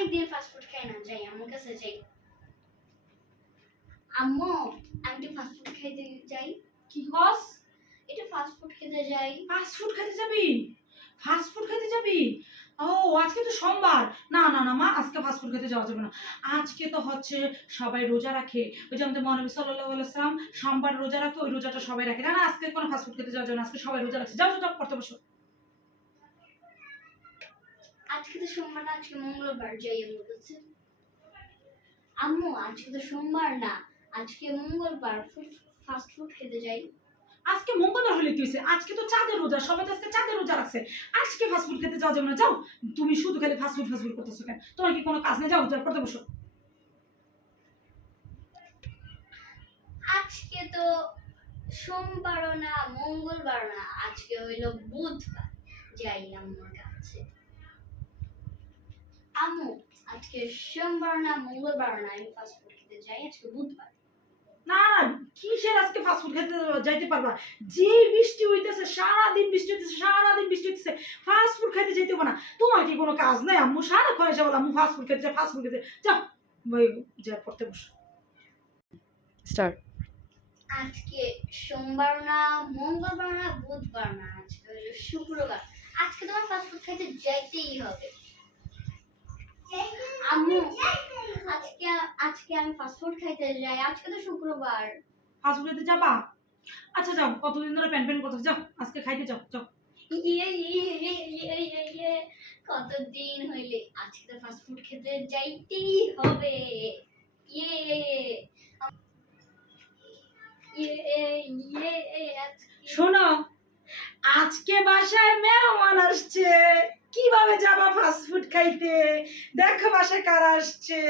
অনেকদিন fast food খাই না, যাই আমার কাছে যাই। আম্মু, আমি একটু ফাস্ট ফুড খাইতে যাই। কি কস? একটু ফাস্ট ফুড খেতে যাই। ফাস্ট ফুড খেতে যাবি? ফাস্ট ফুড খেতে যাবি? ও আজকে তো সোমবার। না না না মা, আজকে ফাস্ট ফুড খেতে যাওয়া যাবে না। আজকে তো হচ্ছে সবাই রোজা রাখে। ওই যে আমাদের মহানবী সাল্লাল্লাহু আলাইহি ওয়াসাল্লাম সোমবার রোজা রাখে, ওই রোজাটা সবাই রাখে। না না, আজকে কোনো ফাস্ট ফুড খেতে যাওয়া যাবে না, আজকে সবাই রোজা রাখছে। যাও যাও যাও, পড়তে বসো। আজকে তো সোমবার না, আজকে মঙ্গলবার, যাই আমার কাছে। আম্মু, আজকে তো সোমবার না, আজকে মঙ্গলবার, ফাস্ট ফুড খেতে যাই। আজকে মঙ্গলবার হলে কি হয়েছে? আজকে তো চাঁদের রোজা, সবাই তো আজকে চাঁদের রোজা রাখছে। আজকে ফাস্ট ফুড খেতে যাওয়া যাবে না, যাও। তুমি শুধু খালি ফাস্ট ফুড করতেছো কেন? তোমার কি কোনো কাজ নেই? যাও যাও, পড়তে বসো। আজকে তো সোমবারও না, মঙ্গলবার না, আজকে হইল বুধবার, যাই আম্মুর কাছে। আম্মু, আজকে সোমবার না, মঙ্গলবার না, আমি ফাস্ট ফুড খেতে যাই, আজকে বুধবার। না না, কিসের আজকে ফাস্ট ফুড খেতে যাইতে পারবা? যে বৃষ্টি হইতেছে, সারাদিন বৃষ্টি হইতেছে, সারাদিন বৃষ্টি হইতেছে, ফাস্ট ফুড খাইতে যাইতে না। তোমার কি কোনো কাজ নাই? আম্মু সারাক্ষণ এসে বলে আম্মু ফাস্ট ফুড খেতে যাও, ফাস্ট ফুড খেতে যাও। ওই যা, পড়তে বসো। স্টার্ট। আজকে সোমবার না, মঙ্গলবার না, বুধবার না, আজকে হলো শুক্রবার। আজকে তোমার ফাস্ট ফুড খাইতে যাইতেই হবে। আম্মু, আজকে আজকে আমি ফাস্ট ফুড খাইতে যাই, আজকে তো শুক্রবার। ফাস্ট ফুড খেতে যাবা? আচ্ছা যাও, কতদিন ধরে প্যান প্যান করতেছো, যাও আজকে খাইতে যাও যাও। কতদিন হইলে, আজকে তো ফাস্ট ফুড খেতে যাইতেই হবে। ইয়ে শোনো, আজকে বাসায় মেহমান আসছে। কিভাবে যাবা ফাস্ট ফুড খাইতে? দেখো বাসায় কারা আসছে।